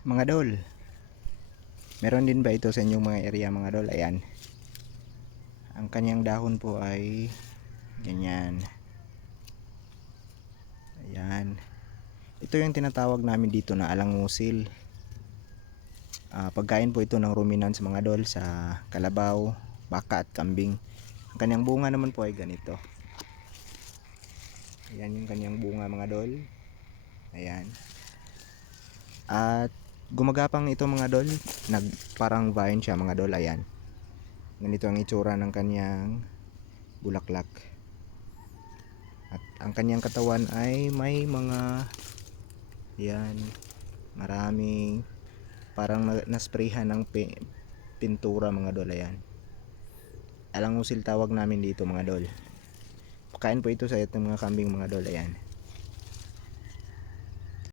Mga dol. Meron din ba ito sa inyong mga area mga dol? Ayan. Ang kanyang dahon po ay ganyan. Ayan. Ito yung tinatawag namin dito na alangusil. Ah, pagkain po ito ng ruminants mga dol sa kalabaw, baka at kambing. Ang kanyang bunga naman po ay ganito. Ayan yung kanyang bunga mga dol. Ayan. At gumagapang ito mga dol. Nag parang vine siya mga dol. Ayan. Ganito ang itsura ng kanyang bulaklak. At ang kanyang katawan ay may mga yan maraming parang na- nasprayhan ng pi- pintura mga dol ayan. Alangusil tawag namin dito mga dol. Pakain po ito sa itong mga kambing mga dol ayan.